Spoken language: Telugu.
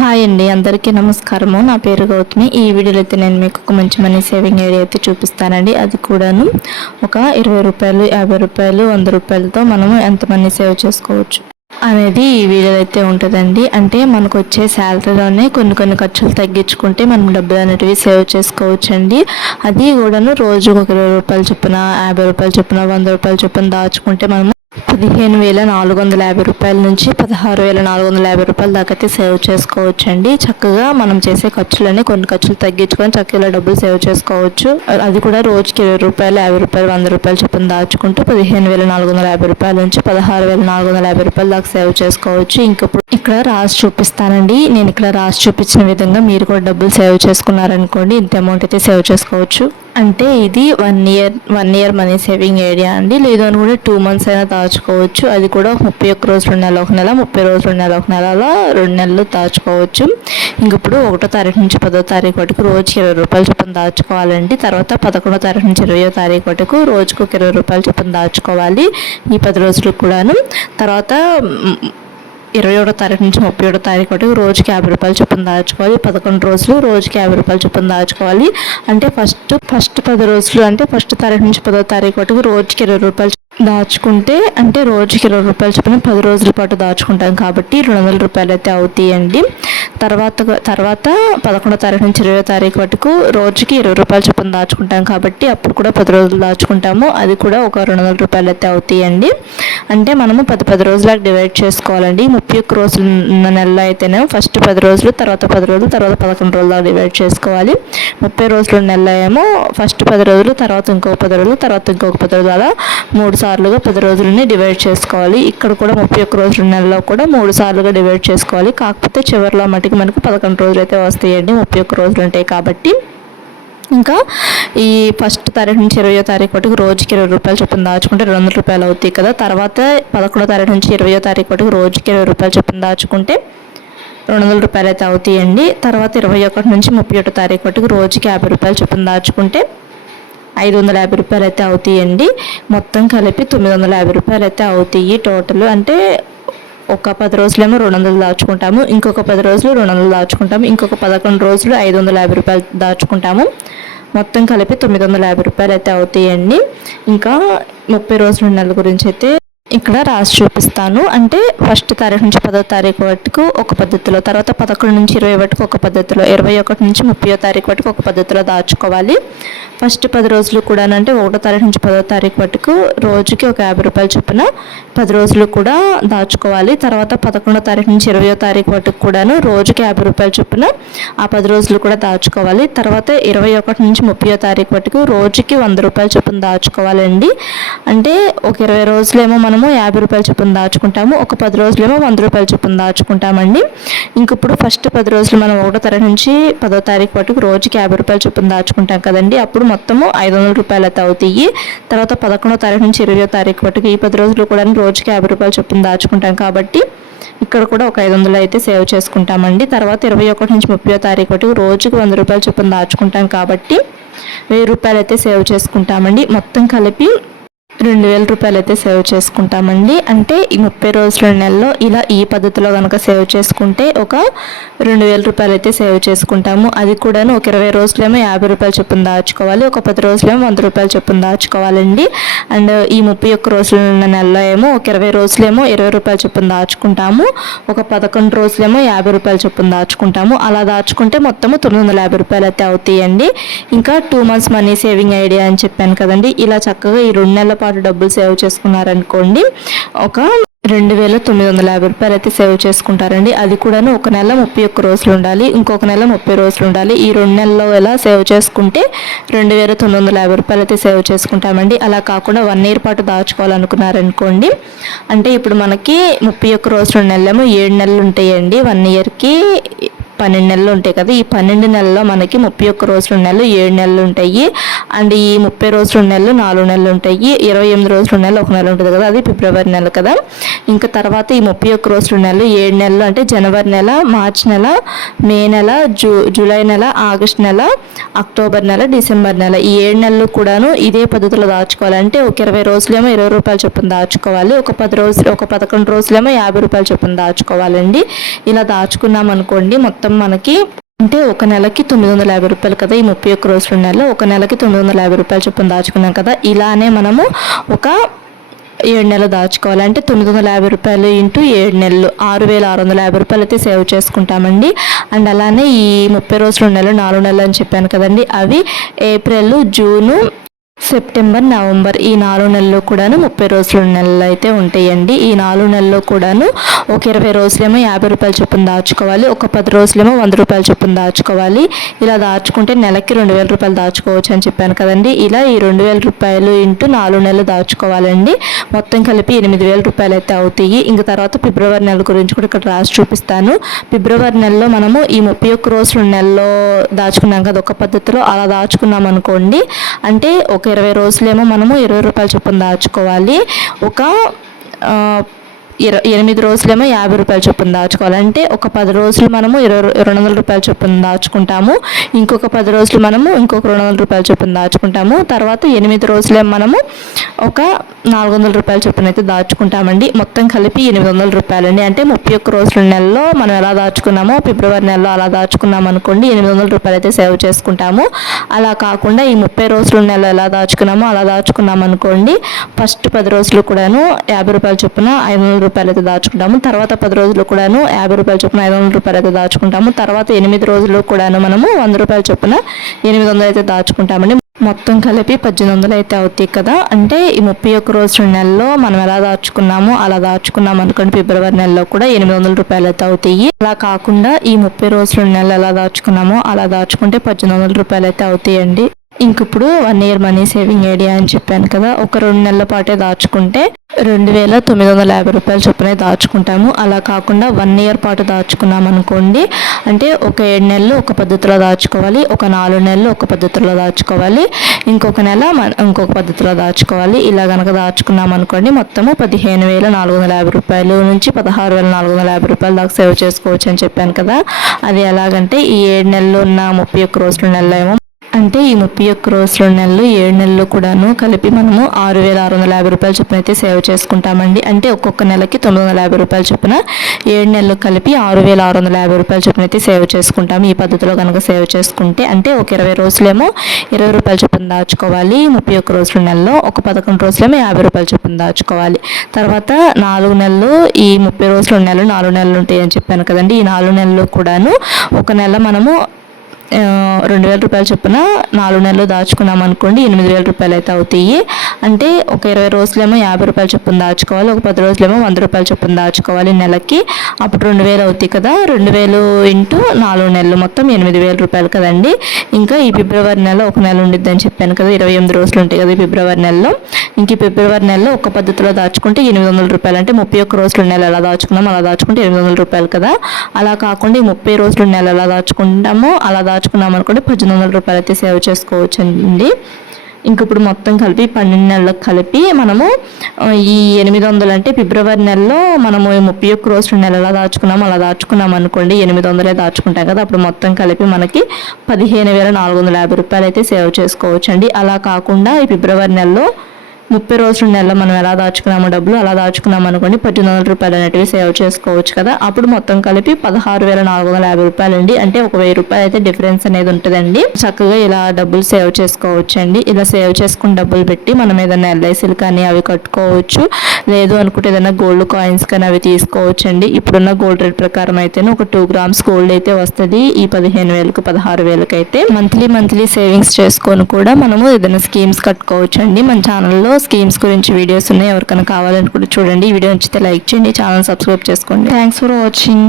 హాయ్ అండి, అందరికీ నమస్కారము. నా పేరు గౌతమి. ఈ వీడియోలో అయితే నేను మీకు ఒక మంచి మనీ సేవింగ్ ఐడియా అయితే చూపిస్తానండి. అది కూడాను ఒక 20 రూపాయలు, 50 రూపాయలు, 100 రూపాయలతో మనము ఎంత మనీ సేవ్ చేసుకోవచ్చు అనేది ఈ వీడియోలో అయితే ఉంటుందండి. అంటే మనకు వచ్చే శాలరీలోనే కొన్ని ఖర్చులు తగ్గించుకుంటే మనం డబ్బులు అనేటివి సేవ్ చేసుకోవచ్చండి. అది కూడాను రోజుకు ఒక 20 రూపాయలు చొప్పున, 50 రూపాయలు చొప్పున, 100 రూపాయలు చొప్పున దాచుకుంటే మనము 15,450 రూపాయల నుంచి 16,450 రూపాయల దాకా అయితే సేవ్ చేసుకోవచ్చండి. చక్కగా మనం చేసే ఖర్చులని కొన్ని ఖర్చులు తగ్గించుకొని చక్కగా డబ్బులు సేవ్ చేసుకోవచ్చు. అది కూడా రోజుకి 20 రూపాయలు, 50 రూపాయలు, 100 రూపాయలు చొప్పున దాచుకుంటూ 15,450 రూపాయల నుంచి 16,450 రూపాయల దాకా సేవ్ చేసుకోవచ్చు. ఇంకప్పుడు ఇక్కడ రాసి చూపిస్తానండి. నేను ఇక్కడ రాసి చూపించిన విధంగా మీరు కూడా డబ్బులు సేవ్ చేసుకున్నారనుకోండి, ఇంత అమౌంట్ అయితే సేవ్ చేసుకోవచ్చు. అంటే ఇది 1 ఇయర్ మనీ సేవింగ్ ఐడియా అండి. లేదు అని కూడా 2 మంత్స్ అయినా దాచుకోవచ్చు. అది కూడా 31 రోజులు నెల, ఒక నెల, 30 రోజులు నెల, ఒక నెలలో 2 నెలలు దాచుకోవచ్చు. ఇంకప్పుడు 1వ తారీఖు నుంచి 10వ తారీఖు వరకు రోజుకి 20 రూపాయలు చొప్పున దాచుకోవాలండి. తర్వాత 11వ తారీఖు నుంచి 20వ తారీఖు వరకు రోజుకు 20 రూపాయలు చొప్పున దాచుకోవాలి ఈ 10 రోజులకు కూడాను. తర్వాత 21వ తారీఖు నుంచి 31వ తారీఖు వరకు రోజుకి 50 రూపాయలు చొప్పున దాచుకోవాలి. 11 రోజులు రోజుకి 50 రూపాయలు చొప్పున దాచుకోవాలి. అంటే ఫస్ట్ 10 రోజులు అంటే 1వ తారీఖు నుంచి 10వ తారీఖు వరకు రోజుకి 20 రూపాయలు దాచుకుంటే, అంటే రోజుకి 20 రూపాయలు చొప్పున 10 రోజుల పాటు దాచుకుంటాం కాబట్టి 200 రూపాయలు అయితే అవుతాయండి. తర్వాత 11వ తారీఖు నుంచి 20వ తారీఖు వరకు రోజుకి 20 రూపాయలు చొప్పున దాచుకుంటాం కాబట్టి అప్పుడు కూడా 10 రోజులు దాచుకుంటాము. అది కూడా ఒక 200 రూపాయలు అయితే అవుతాయండి. అంటే మనము 10 రోజులకు డివైడ్ చేసుకోవాలండి. 31 రోజులు ఉన్న నెలలో అయితేనే ఫస్ట్ 10 రోజులు, తర్వాత 10 రోజులు, తర్వాత 11 రోజులు డివైడ్ చేసుకోవాలి. 30 రోజుల నెలలో ఏమో ఫస్ట్ 10 రోజులు, తర్వాత ఇంకొక 10 రోజులు, తర్వాత ఇంకొక 10 రోజులు, అలా 3 సార్లుగా 10 రోజులని డివైడ్ చేసుకోవాలి. ఇక్కడ కూడా 31 రోజుల నెలలో కూడా 3 సార్లుగా డివైడ్ చేసుకోవాలి. కాకపోతే చివరిలో మటుకు మనకు 11 రోజులు అయితే వస్తాయండి, 31 రోజులు ఉంటాయి కాబట్టి. ఇంకా ఈ ఫస్ట్ తారీఖు నుంచి 20వ తారీఖు వరకు రోజుకి 20 రూపాయలు చొప్పున దాచుకుంటే 200 రూపాయలు అవుతాయి కదా. తర్వాత 11వ తారీఖు నుంచి 20వ తారీఖు వరకు రోజుకి 20 రూపాయలు చొప్పున దాచుకుంటే 200 రూపాయలు అయితే అవుతాయండి. తర్వాత 21 నుంచి 31వ తారీఖు వరకు రోజుకి 50 రూపాయలు చొప్పున దాచుకుంటే 550 రూపాయలు అయితే అవుతాయండి. మొత్తం కలిపి 950 రూపాయలు అయితే అవుతాయి టోటల్. అంటే ఒక 10 రోజులేమో 200 దాచుకుంటాము, ఇంకొక 10 రోజులు 200 దాచుకుంటాము, ఇంకొక 11 రోజులు 550 రూపాయలు దాచుకుంటాము. మొత్తం కలిపి 950 రూపాయలు అయితే అవుతాయండి. ఇంకా 30 రోజుల నెల గురించి అయితే ఇక్కడ రాసి చూపిస్తాను. అంటే ఫస్ట్ తారీఖు నుంచి 10వ తారీఖు వరకు ఒక పద్ధతిలో, తర్వాత 11 నుంచి 20 వరకు ఒక పద్ధతిలో, 21 నుంచి 30వ తారీఖు వరకు ఒక పద్ధతిలో దాచుకోవాలి. ఫస్ట్ 10 రోజులు కూడా అంటే 1వ తారీఖు నుంచి 10వ తారీఖు వరకు రోజుకి ఒక 50 రూపాయలు చొప్పున 10 రోజులు కూడా దాచుకోవాలి. తర్వాత 11వ తారీఖు నుంచి 20వ తారీఖు వరకు కూడాను రోజుకి 50 రూపాయలు చొప్పున ఆ 10 రోజులు కూడా దాచుకోవాలి. తర్వాత 21 నుంచి 30వ తారీఖు వరకు రోజుకి 100 రూపాయలు చొప్పున దాచుకోవాలండి. అంటే ఒక 20 రోజులేమో మనము 50 రూపాయలు చొప్పున దాచుకుంటాము, ఒక 10 రోజులేమో 100 రూపాయలు చొప్పున దాచుకుంటామండి. ఇంకప్పుడు ఫస్ట్ 10 రోజులు మనం 1వ తారీఖు నుంచి 10వ తారీఖు వరకు రోజుకి 50 రూపాయలు చొప్పున దాచుకుంటాం కదండి. అప్పుడు మొత్తము 500 రూపాయలు అయితే అవుతాయి. తర్వాత 11వ తారీఖు నుంచి 20వ తారీఖు వరకు ఈ 10 రోజులు కూడా రోజుకి 50 రూపాయలు చొప్పున దాచుకుంటాం కాబట్టి ఇక్కడ కూడా ఒక 500 అయితే సేవ్ చేసుకుంటామండి. తర్వాత 21 నుంచి 30వ తారీఖు వరకు రోజుకి 100 రూపాయలు చొప్పున దాచుకుంటాం కాబట్టి 1000 రూపాయలు అయితే సేవ్ చేసుకుంటామండి. మొత్తం కలిపి 2000 రూపాయలు అయితే సేవ్ చేసుకుంటామండి. అంటే ఈ 30 రోజుల నెలలో ఇలా ఈ పద్ధతిలో కనుక సేవ్ చేసుకుంటే ఒక 2000 రూపాయలు అయితే సేవ్ చేసుకుంటాము. అది కూడాను ఒక 20 రోజులేమో 50 రూపాయలు చొప్పున దాచుకోవాలి, ఒక 10 రోజులేమో 100 రూపాయలు చొప్పున దాచుకోవాలండి. అండ్ ఈ 31 రోజుల నెలలో ఏమో ఒక 20 రోజులేమో 20 రూపాయలు చొప్పున దాచుకుంటాము, ఒక 11 రోజులేమో 50 రూపాయలు చొప్పున దాచుకుంటాము. అలా దాచుకుంటే మొత్తము 950 రూపాయలు అయితే అవుతాయండి. ఇంకా 2 మంత్స్ మనీ సేవింగ్ ఐడియా అని చెప్పాను కదండి. ఇలా చక్కగా ఈ 2 నెలల పాటు డబ్బులు సేవ్ చేసుకున్నారనుకోండి, ఒక 2950 రూపాయలు అయితే సేవ్ చేసుకుంటారండి. అది కూడాను ఒక నెల 31 రోజులు ఉండాలి, ఇంకొక నెల 30 రోజులు ఉండాలి. ఈ 2 నెలల్లో ఎలా సేవ్ చేసుకుంటే 2950 రూపాయలు అయితే సేవ్ చేసుకుంటామండి. అలా కాకుండా 1 ఇయర్ పాటు దాచుకోవాలనుకున్నారనుకోండి, అంటే ఇప్పుడు మనకి 31 రోజుల నెలలేమో 7 నెలలు ఉంటాయండి. 1 ఇయర్కి 12 నెలలు ఉంటాయి కదా, ఈ 12 నెలల్లో మనకి 31 రోజులు నెలలు 7 నెలలు ఉంటాయి. అండ్ ఈ 30 రోజులు నెలలు 4 నెలలు ఉంటాయి. 28 రోజులు నెలలు 1 నెల ఉంటుంది కదా, అది ఫిబ్రవరి నెల కదా. ఇంకా తర్వాత ఈ 31 రోజులు నెలలు 7 నెలలు అంటే జనవరి నెల, మార్చి నెల, మే నెల, జూలై నెల, ఆగస్ట్ నెల, అక్టోబర్ నెల, డిసెంబర్ నెల, ఈ 7 నెలలు కూడాను ఇదే పద్ధతిలో దాచుకోవాలంటే ఒక 20 రోజులేమో 20 రూపాయలు చొప్పున దాచుకోవాలి, ఒక 11 రోజులేమో 50 రూపాయలు చొప్పున దాచుకోవాలండి. ఇలా దాచుకున్నాం అనుకోండి మొత్తం మనకి అంటే ఒక నెలకి 950 రూపాయలు కదా, ఈ 31 రోజుల నెలలో ఒక నెలకి 950 రూపాయలు చొప్పున దాచుకున్నాం కదా. ఇలానే మనము ఒక 7 నెలలు దాచుకోవాలి. అంటే 950 రూపాయలు ఇంటూ 7 నెలలు 6650 రూపాయలు అయితే సేవ్ చేసుకుంటామండి. అండ్ అలానే ఈ 30 రోజుల నెలలు 4 నెలలు అని చెప్పాను కదండి, అవి ఏప్రిల్, జూను, సెప్టెంబర్, నవంబర్ ఈ 4 నెలలు కూడాను 30 రోజుల నెలలు అయితే ఉంటాయండి. ఈ 4 నెలల్లో కూడాను ఒక 20 రోజులేమో 50 రూపాయలు చొప్పున దాచుకోవాలి, ఒక 10 రోజులేమో 100 రూపాయలు చొప్పున దాచుకోవాలి. ఇలా దాచుకుంటే నెలకి 2000 రూపాయలు దాచుకోవచ్చు అని చెప్పాను కదండి. ఇలా ఈ 2000 రూపాయలు ఇంటూ 4 నెలలు దాచుకోవాలండి. మొత్తం కలిపి 8000 రూపాయలు అయితే అవుతాయి. ఇంక తర్వాత ఫిబ్రవరి నెల గురించి కూడా ఇక్కడ రాసి చూపిస్తాను. ఫిబ్రవరి నెలలో మనము ఈ 31 రోజుల నెలలో దాచుకున్నాం కదా ఒక పద్ధతిలో, అలా దాచుకున్నాం అనుకోండి అంటే ఒక 20 రోజులేమో మనము 20 రూపాయలు చొప్పున దాచుకోవాలి, ఒక 8 రోజులేమో 50 రూపాయలు చొప్పున దాచుకోవాలి. అంటే ఒక 10 రోజులు మనము 200 రూపాయలు చొప్పున దాచుకుంటాము, ఇంకొక 10 రోజులు మనము ఇంకొక 200 రూపాయలు చొప్పున దాచుకుంటాము. తర్వాత 8 రోజులే మనము ఒక 400 రూపాయలు చొప్పున అయితే దాచుకుంటామండి. మొత్తం కలిపి 800 రూపాయలండి. అంటే 31 రోజుల నెలలో మనం ఎలా దాచుకున్నామో ఫిబ్రవరి నెలలో అలా దాచుకున్నాం అనుకోండి 800 రూపాయలు అయితే సేవ్ చేసుకుంటాము. అలా కాకుండా ఈ 30 రోజుల నెలలో ఎలా దాచుకున్నామో అలా దాచుకున్నాం అనుకోండి ఫస్ట్ 10 రోజులు కూడాను 50 రూపాయలు చొప్పున 500 రూపాయలు అయితే దాచుకుంటాము. తర్వాత 10 రోజులు కూడాను 50 రూపాయలు చొప్పున 500 రూపాయలు అయితే దాచుకుంటాము. తర్వాత 8 రోజులు కూడాను మనము 100 రూపాయల చొప్పున 800 అయితే దాచుకుంటామండి. మొత్తం కలిపి 1800 అయితే అవుతాయి కదా. అంటే ఈ 31 రోజుల నెలలో మనం ఎలా దాచుకున్నామో అలా దాచుకున్నాం అనుకోండి ఫిబ్రవరి నెలలో కూడా 800 రూపాయలు అయితే అవుతాయి. అలా కాకుండా ఈ 30 రోజుల నెలలో ఎలా దాచుకున్నామో అలా దాచుకుంటే 1800 రూపాయలు అయితే అవుతాయండి. ఇంక ఇప్పుడు 1 ఇయర్ మనీ సేవింగ్ ఐడియా అని చెప్పాను కదా, ఒక 2 నెలల పాటే దాచుకుంటే 2950 రూపాయలు చొప్పున దాచుకుంటాము. అలా కాకుండా 1 ఇయర్ పాటు దాచుకున్నాం అనుకోండి అంటే ఒక 7 నెలలు ఒక పద్ధతిలో దాచుకోవాలి, ఒక 4 నెలలు ఒక పద్ధతిలో దాచుకోవాలి, ఇంకొక నెల ఇంకొక పద్ధతిలో దాచుకోవాలి. ఇలా కనుక దాచుకున్నాం అనుకోండి మొత్తము 15450 రూపాయలు నుంచి 16450 రూపాయలు దాకా సేవ్ చేసుకోవచ్చు అని చెప్పాను కదా. అది ఎలాగంటే ఈ 7 నెలలు ఉన్న 31 రోజుల నెలలో ఏమో అంటే ఈ 31 రోజుల నెలలు 7 నెలలు కూడాను కలిపి మనము 6650 రూపాయలు చొప్పున అయితే సేవ్ చేసుకుంటామండి. అంటే ఒక్కొక్క నెలకి 950 రూపాయలు చొప్పున 7 నెలలు కలిపి 6650 రూపాయలు చొప్పున అయితే సేవ్ చేసుకుంటాము. ఈ పద్ధతిలో కనుక సేవ్ చేసుకుంటే అంటే ఒక 20 రోజులేమో 20 రూపాయలు చొప్పున దాచుకోవాలి, 31 రోజుల నెలలో ఒక 11 రోజులేమో 50 రూపాయలు చొప్పున దాచుకోవాలి. తర్వాత 4 నెలలు ఈ 30 రోజుల నెలలు 4 నెలలు ఉంటాయి అని చెప్పాను కదండి. ఈ 4 నెలలు కూడాను ఒక నెల మనము 2000 రూపాయలు చొప్పున 4 నెలలు దాచుకున్నాం అనుకోండి 8000 రూపాయలు అయితే అవుతాయి. అంటే ఒక 20 రోజులేమో 50 రూపాయలు చొప్పున దాచుకోవాలి, ఒక 10 రోజులేమో 100 రూపాయలు చొప్పున దాచుకోవాలి నెలకి. అప్పుడు 2000 అవుతాయి కదా, 2000 ఇంటూ 4 నెలలు మొత్తం 8000 రూపాయలు కదండి. ఇంకా ఈ ఫిబ్రవరి నెల ఒక నెల ఉండిద్ది అని చెప్పాను కదా, 28 రోజులు ఉంటాయి కదా ఈ ఫిబ్రవరి నెలలో. ఇంక ఈ ఫిబ్రవరి నెలలో ఒక పద్ధతిలో దాచుకుంటే 800 రూపాయలు. అంటే 31 రోజుల నెల ఎలా దాచుకున్నామో అలా దాచుకుంటే 800 రూపాయలు కదా. అలా కాకుండా ఈ 30 రోజుల నెల ఎలా దాచుకుంటామో అలా దాచుకున్నాం అనుకోండి 1800 రూపాయలు అయితే సేవ్ చేసుకోవచ్చు అండి. ఇంక ఇప్పుడు మొత్తం కలిపి 12 నెలలకు కలిపి మనము ఈ 800 అంటే ఫిబ్రవరి నెలలో మనము 31 రోజుల నెల ఎలా దాచుకున్నాము అలా దాచుకున్నాం అనుకోండి 800 దాచుకుంటాం కదా. అప్పుడు మొత్తం కలిపి మనకి 15450 రూపాయలు అయితే సేవ్ చేసుకోవచ్చు అండి. అలా కాకుండా ఈ ఫిబ్రవరి నెలలో 30 రోజుల నెలలో మనం ఎలా దాచుకున్నామో డబ్బులు అలా దాచుకున్నాం అనుకోండి 1800 రూపాయలు అనేటివి సేవ్ చేసుకోవచ్చు కదా. అప్పుడు మొత్తం కలిపి 16450 రూపాయలు అండి. అంటే ఒక 1000 రూపాయలు అయితే డిఫరెన్స్ అనేది ఉంటుందండి. చక్కగా ఇలా డబ్బులు సేవ్ చేసుకోవచ్చు అండి. ఇలా సేవ్ చేసుకుని డబ్బులు పెట్టి మనం ఏదైనా ఎల్ఐసీలు కానీ అవి కట్టుకోవచ్చు, లేదు అనుకుంటే ఏదైనా గోల్డ్ కాయిన్స్ కానీ అవి తీసుకోవచ్చు అండి. ఇప్పుడున్న గోల్డ్ రేట్ ప్రకారం అయితే ఒక 2 గ్రామ్స్ గోల్డ్ అయితే వస్తుంది ఈ 15000కు 16000కి అయితే. మంత్లీ సేవింగ్స్ చేసుకొని కూడా మనము ఏదైనా స్కీమ్స్ కట్టుకోవచ్చు అండి. మన ఛానల్లో స్కీమ్స్ గురించి వీడియోస్ ఉన్నాయి, ఎవరికైనా కావాలనుకుంటే చూడండి. ఈ వీడియో నచ్చితే లైక్ చేయండి, ఛానల్ సబ్స్క్రైబ్ చేసుకోండి. Thanks for watching.